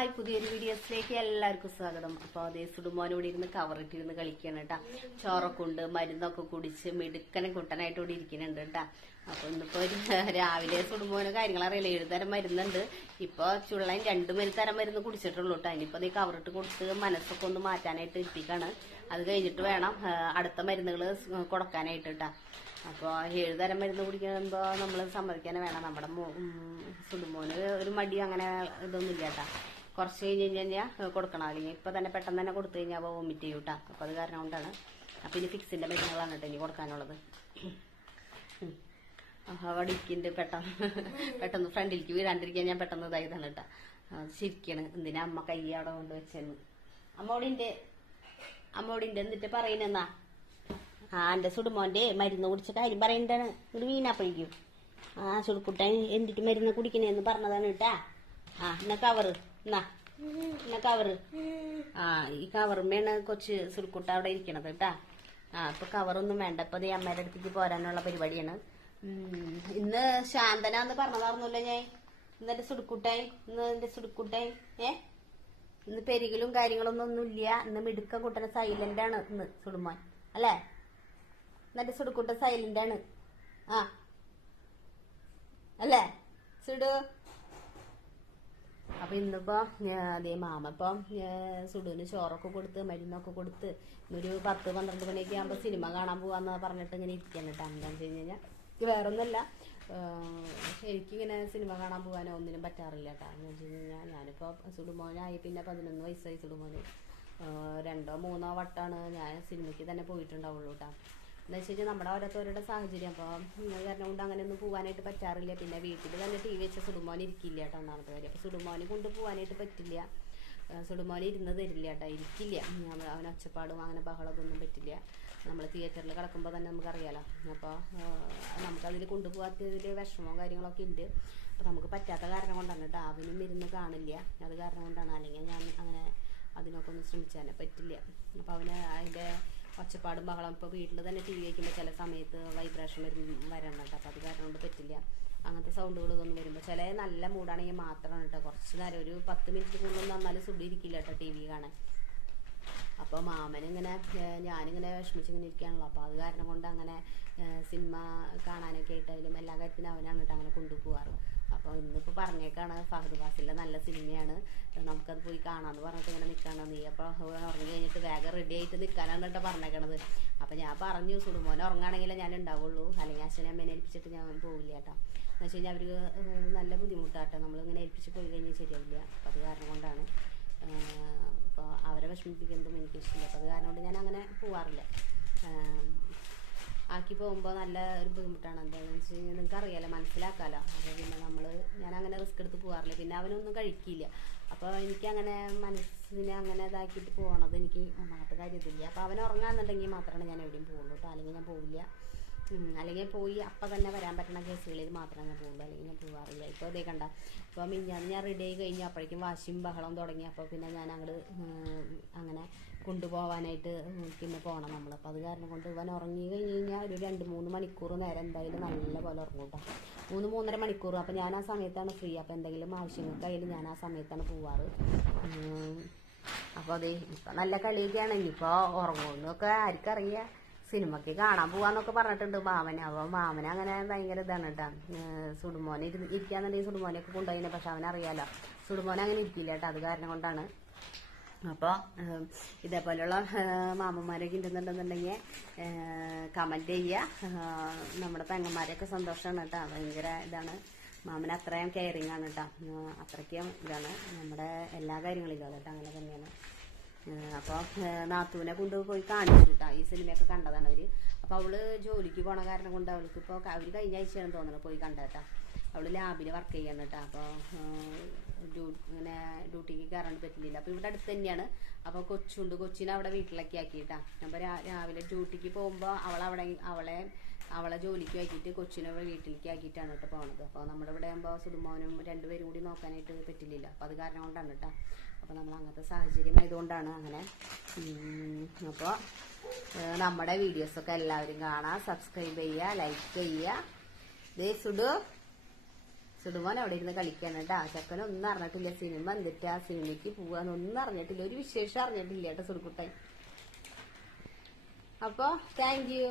Hi പുതിയൊരു വീഡിയോസിലേക്ക് എല്ലാവർക്കും സ്വാഗതം. അപ്പോൾ അതേ സുടുമോനോട് ഇരുന്ന് കവറിട്ടിരുന്ന് കളിക്കണം കേട്ടാ. ചോറൊക്കെ ഉണ്ട് മരുന്നൊക്കെ കുടിച്ച് മിടുക്കനെ കുട്ടനായിട്ട് ഇവിടെ ഇരിക്കുന്നുണ്ട് കേട്ടാ. അപ്പൊ ഇന്നിപ്പോ രാവിലെ സുടുമോന് കാര്യങ്ങൾ അറിയില്ല. ഏഴ് തരം മരുന്നുണ്ട്. ഇപ്പൊ ചുള്ളൻ രണ്ടു മരു തരം മരുന്ന് കുടിച്ചിട്ടുള്ളൂ കേട്ടോ. ഇനിയിപ്പോ നീ കവറിട്ട് കൊടുത്ത് മനസ്സൊക്കെ ഒന്ന് മാറ്റാനായിട്ട് എത്തിക്കാണ് അത് കഴിഞ്ഞിട്ട് വേണം അടുത്ത മരുന്നുകൾ കൊടുക്കാനായിട്ട് കേട്ടാ. അപ്പോൾ ഏഴ് തരം മരുന്ന് കുടിക്കുമ്പോൾ നമ്മൾ സമ്മതിക്കാനേ വേണം. നമ്മുടെ സുടുമോന് ഒരു മടി അങ്ങനെ ഇതൊന്നും ഇല്ല കേട്ടാ. കുറച്ച് കഴിഞ്ഞ് കഴിഞ്ഞ് കഴിഞ്ഞാൽ കൊടുക്കണം. അല്ലെങ്കിൽ ഇപ്പൊ തന്നെ പെട്ടെന്ന് തന്നെ കൊടുത്തു കഴിഞ്ഞാൽ വോമിറ്റ് ചെയ്യും കേട്ടോ അപ്പൊ അത് കാരണം കൊണ്ടാണ്. അപ്പൊ ഇനി ഫിക്സിന്റെ മരുന്നുകളാണ് കേട്ടോ ഇനി കൊടുക്കാനുള്ളത്. ഇരിക്കുന്നുണ്ട് പെട്ടെന്ന്. പെട്ടെന്ന് ഫ്രണ്ടിലേക്ക് വീഴാണ്ടിരിക്കാൻ ഞാൻ പെട്ടെന്ന് ഇതായതാണ് കേട്ടോ ശരിക്കാണ്. എന്തിനാ അമ്മ കൈ അവിടെ കൊണ്ട് വെച്ചെന്ന്. അമ്മോടിന്റെ അമ്മോടിന്റെ എന്നിട്ട് പറയുന്നെന്നാ ആ എന്റെ സുടുമോന്റെ മരുന്ന് കുടിച്ച കാര്യം പറയണ്ടാണ് ഇവിടെ വീണാപ്പഴിക്കും ആ സുടുക്കുട്ടൻ എന്തിട്ട് മരുന്ന് കുടിക്കണേന്ന് പറഞ്ഞതാണ് കേട്ടാ ആ എന്നാ കവറ് എന്നാ എന്നാ ആ ഈ കൊച്ച് സുൽക്കുട്ട അവിടെ ഇരിക്കണത് കേട്ടാ. ആ ഇപ്പൊ കവറൊന്നും വേണ്ട. ഇപ്പൊ അമ്മയുടെ അടുത്തേക്ക് പോരാനുള്ള പരിപാടിയാണ്. ഇന്ന് ശാന്തനാന്ന് പറഞ്ഞതാർന്നല്ലോ ഞാൻ? ഇന്നെന്റെ സുടുക്കുട്ടായി ഇന്ന് എന്റെ സുടുക്കുട്ടായി ഏ? ഇന്ന് പെരികലും കാര്യങ്ങളൊന്നും ഒന്നുമില്ല ഇന്ന് മിടുക്ക കുട്ടനെ സൈലന്റ് ആണ് ഇന്ന് സുടുമാൻ അല്ലേ? എന്നിട്ട് സുടുക്കുട്ട സൈലന്റ് ആണ്. ആ. അല്ലേ? സുഡു അപ്പൊ ഇന്നിപ്പോ അതേ മാമ ഇപ്പൊ സുഡുവിന് ചോറൊക്കെ കൊടുത്ത് മരുന്നൊക്കെ കൊടുത്ത് ഒരു പത്ത് പന്ത്രണ്ട് മണിയൊക്കെ ആകുമ്പോ സിനിമ കാണാൻ പോവാന്ന് പറഞ്ഞിട്ട് ഇങ്ങനെ ഇരിക്കാൻ കേട്ടോ എന്താന്ന് വെച്ച് കഴിഞ്ഞാൽ വേറൊന്നല്ല എനിക്കിങ്ങനെ സിനിമ കാണാൻ പോകാനോ ഒന്നിനും പറ്റാറില്ല കേട്ടോ എന്ന് വെച്ച് കഴിഞ്ഞാൽ ഞാനിപ്പോ സുഡുമോനായി പിന്നെ പതിനൊന്ന് വയസ്സായി സുഡുമോന്. രണ്ടോ മൂന്നോ വട്ടാണ് ഞാൻ സിനിമയ്ക്ക് തന്നെ പോയിട്ടുണ്ടാവുള്ളൂ കേട്ടോ എന്താ കഴിഞ്ഞാൽ നമ്മുടെ ഓരോരുത്തരുടെ സാഹചര്യം. അപ്പോൾ കാരണം കൊണ്ട് അങ്ങനെയൊന്നും പോകാനായിട്ട് പറ്റാറില്ല. പിന്നെ വീട്ടിൽ തന്നെ ടി വി വെച്ച സുടുമോൻ ഇരിക്കില്ല കേട്ടോ ഒന്നാമത്തെ കാര്യം. അപ്പോൾ സുടുമോനെ കൊണ്ട് പോകാനായിട്ട് പറ്റില്ല. സുടുമോനെ ഇരുന്ന് തരില്ല കേട്ടോ ഇരിക്കില്ല. അവൻ ഒച്ചപ്പാടും അങ്ങനെ ബഹളമൊന്നും പറ്റില്ല. നമ്മൾ തിയേറ്ററിൽ കിടക്കുമ്പോൾ തന്നെ നമുക്കറിയാലോ. അപ്പോൾ നമുക്കതിൽ കൊണ്ടുപോകാത്തതിൽ വിഷമവും കാര്യങ്ങളൊക്കെ ഉണ്ട് അപ്പോൾ നമുക്ക് പറ്റാത്ത കാരണം കൊണ്ടാണ് കേട്ടോ അവനും ഇരുന്ന് കാണില്ല. അത് കാരണം കൊണ്ടാണ്. അല്ലെങ്കിൽ ഞാൻ അങ്ങനെ അതിനൊക്കെ ഒന്ന് ശ്രമിച്ചാൽ പറ്റില്ല. അപ്പോൾ അവന് അതിന്റെ ഒച്ചപ്പാടും ബഹളം ഇപ്പോൾ വീട്ടിൽ തന്നെ ടി വി വയ്ക്കുമ്പോൾ ചില സമയത്ത് വൈബ്രേഷൻ വരും വരണം കേട്ടോ അപ്പോൾ അത് കാരണം കൊണ്ട് പറ്റില്ല. അങ്ങനത്തെ സൗണ്ടുകൾ ഇതൊന്നും വരുമ്പോൾ ചില നല്ല മൂടാണെങ്കിൽ മാത്രമാണ് കേട്ടോ കുറച്ച് നേരം ഒരു പത്ത് മിനിറ്റ് കൂടുതൽ നന്നാലും സുഖിയിരിക്കില്ല കേട്ടോ ടി വി കാണാൻ. അപ്പോൾ മാമൻ ഇങ്ങനെ ഞാനിങ്ങനെ വിഷമിച്ചിങ്ങനെ ഇരിക്കുകയാണല്ലോ അപ്പോൾ അത് കാരണം കൊണ്ട് അങ്ങനെ സിനിമ കാണാനൊക്കെ ആയിട്ടായാലും എല്ലാ കാര്യത്തിനും അവനാണ് കേട്ടോ അങ്ങനെ കൊണ്ടുപോകാറ് അപ്പോൾ ഇന്നിപ്പോൾ പറഞ്ഞേക്കാണ് ഫഹദ് ഫാസിലെ നല്ല സിനിമയാണ്. നമുക്കത് പോയി കാണാമെന്ന് പറഞ്ഞിട്ട് ഇങ്ങനെ നിൽക്കണം നീ അപ്പോൾ ഉറങ്ങി കഴിഞ്ഞിട്ട് വേഗം റെഡി ആയിട്ട് നിൽക്കാനാണ് കേട്ടോ പറഞ്ഞേക്കണത്. അപ്പോൾ ഞാൻ പറഞ്ഞു സുടുമോനെ ഉറങ്ങുകയാണെങ്കിലേ ഞാൻ ഉണ്ടാവുള്ളൂ അല്ലെങ്കിൽ അച്ഛനെ അമ്മേനെ ഏൽപ്പിച്ചിട്ട് ഞാൻ പോവില്ല കേട്ടോ. എന്ന് വെച്ച് കഴിഞ്ഞാൽ അവർക്ക് നല്ല ബുദ്ധിമുട്ടാട്ടോ. നമ്മളിങ്ങനെ ഏൽപ്പിച്ച് പോയി കഴിഞ്ഞാൽ ശരിയാവില്ല. അപ്പോൾ അത് കാരണം കൊണ്ടാണ് അപ്പോൾ അവരെ വിഷമിപ്പിക്കുന്നതും എനിക്ക് ഇഷ്ടമില്ല അപ്പോൾ അത് കാരണം കൊണ്ട് ഞാൻ അങ്ങനെ പോവാറില്ല ആക്കി പോകുമ്പോൾ നല്ല ഒരു ബുദ്ധിമുട്ടാണ്. എന്താണെന്ന് വെച്ച് കഴിഞ്ഞാൽ നിങ്ങൾക്ക് അറിയാലോ മനസ്സിലാക്കാലോ. അപ്പോൾ പിന്നെ നമ്മൾ ഞാൻ അങ്ങനെ റിസ്ക് എടുത്ത് പോകാറില്ല പിന്നെ അവനൊന്നും കഴിക്കില്ല. അപ്പോൾ എനിക്ക് അങ്ങനെ മനസ്സിനെ അങ്ങനെ ഇതാക്കിയിട്ട് പോകണത് എനിക്ക് ഒന്നാമത്തെ കാര്യത്തില്ല. അപ്പോൾ അവൻ ഉറങ്ങാന്നുണ്ടെങ്കിൽ മാത്രമാണ് ഞാൻ എവിടെയും പോകുള്ളൂ കേട്ടോ അല്ലെങ്കിൽ ഞാൻ പോവില്ല. അല്ലെങ്കിൽ പോയി അപ്പം തന്നെ വരാൻ പറ്റുന്ന കേസുകളിൽ മാത്രമേ ഞാൻ പോകുള്ളൂ അല്ലെങ്കിൽ ഞാൻ പോകാറില്ല ഇപ്പോൾ ഇതേ കണ്ട ഇപ്പോൾ മിഞ്ഞാന്ന് ഞാൻ റെഡി ആയി കഴിഞ്ഞു. അപ്പോഴേക്കും വാശിയും ബഹളം തുടങ്ങി. അപ്പോൾ പിന്നെ ഞാൻ അങ്ങോട്ട് കൊണ്ടുപോകാനായിട്ട് പിന്നെ പോകണം നമ്മൾ അപ്പോൾ അത് കാരണം കൊണ്ട് ഇവൻ ഉറങ്ങി കഴിഞ്ഞ് കഴിഞ്ഞാൽ ഒരു രണ്ട് മൂന്ന് മണിക്കൂർ നേരം എന്തായാലും നല്ല പോലെ ഉറങ്ങും കേട്ടോ മൂന്ന് മൂന്നര മണിക്കൂർ അപ്പോൾ ഞാൻ ആ സമയത്താണ് ഫ്രീ. അപ്പോൾ എന്തെങ്കിലും ആവശ്യങ്ങൾക്കായാലും ഞാൻ ആ സമയത്താണ് പോവാറ്. അപ്പോൾ അതെ ഇപ്പം നല്ല കളിയൊക്കെയാണ്. ഇനിയിപ്പോൾ ഉറങ്ങുമെന്നൊക്കെ ആർക്കറിയാം സിനിമയ്ക്ക് കാണാൻ പോവാന്നൊക്കെ പറഞ്ഞിട്ടുണ്ട് മാമന്. അപ്പോൾ മാമന് അങ്ങനെ ഭയങ്കര ഇതാണ് കേട്ടോ സുടുമോനെ ഇരുന്ന് ഇരിക്കാന്നുണ്ടെങ്കിൽ സുടുമോനെയൊക്കെ കൊണ്ടുപോയിനെ. പക്ഷെ അവനറിയാലോ സുടുമോനെ അങ്ങനെ ഇരിക്കില്ല കേട്ടോ അത് കാരണം കൊണ്ടാണ് അപ്പോൾ ഇതേപോലെയുള്ള മാമന്മാരൊക്കെ ഉണ്ടെന്നുണ്ടെന്നുണ്ടെങ്കിൽ കമന്റ് ചെയ്യുക. നമ്മുടെ പെങ്ങന്മാരെയൊക്കെ സന്തോഷമാണ് കേട്ടോ. ഭയങ്കര ഇതാണ്. മാമന് അത്രയും കെയറിങ് ആണ് കേട്ടോ. അത്രയ്ക്കും ഇതാണ് നമ്മുടെ എല്ലാ കാര്യങ്ങളിലും കേട്ടോ. അങ്ങനെ തന്നെയാണ്. അപ്പോൾ നാത്തൂനെ കൊണ്ടുപോയി കാണിച്ചു കേട്ടോ. ഈ സിനിമയൊക്കെ കണ്ടതാണ് അവർ അപ്പോൾ അവൾ ജോലിക്ക് പോണ കാരണം കൊണ്ട് അവൾക്ക് ഇപ്പോൾ അവർ കഴിഞ്ഞ ആഴ്ചയാണ് തോന്നുന്നത് പോയി കണ്ടേട്ടാ അവൾ ലാബിൽ വർക്ക് ചെയ്യാണ് കേട്ടോ. അപ്പോൾ ഇങ്ങനെ ഡ്യൂട്ടിക്ക് കയറാണ്ട് പറ്റില്ല. അപ്പോൾ ഇവിടെ അടുത്ത് തന്നെയാണ്. അപ്പോൾ കൊച്ചുണ്ട്. കൊച്ചിനെ അവിടെ വീട്ടിലേക്ക് ആക്കിയിട്ടാ. അപ്പോൾ രാവിലെ ഡ്യൂട്ടിക്ക് പോകുമ്പോൾ അവിടെ അവളെ അവളെ ജോലിക്ക് ആക്കിയിട്ട് കൊച്ചിനെ വീട്ടിലേക്ക് ആക്കിയിട്ടാണ് കേട്ടോ പോണത്. അപ്പോൾ നമ്മുടെ ഇവിടെ ആകുമ്പോൾ സുധുമോനും രണ്ടുപേരും കൂടി നോക്കാനായിട്ട് പറ്റില്ല അപ്പോൾ അത് കാരണം കൊണ്ടാണ് കേട്ടോ. അപ്പോൾ നമ്മൾ അങ്ങനത്തെ സാഹചര്യം ആയതുകൊണ്ടാണ് അങ്ങനെ. അപ്പോൾ നമ്മുടെ വീഡിയോസൊക്കെ എല്ലാവരും കാണാം. സബ്സ്ക്രൈബ് ചെയ്യുക ലൈക്ക് ചെയ്യുക ദേ സുഡു സുടുമോൻ അവിടെ ഇരുന്ന് കളിക്കാണ് കേട്ടാ. ചക്കൻ ഒന്നും അറിഞ്ഞിട്ടില്ല. സിനിമ എന്തിട്ടാ സിനിമയ്ക്ക് പോവാന്നൊന്നും അറിഞ്ഞിട്ടില്ല. ഒരു വിശേഷം അറിഞ്ഞിട്ടില്ല കേട്ടോ സുർക്കുട്ടൻ അപ്പൊ താങ്ക് യു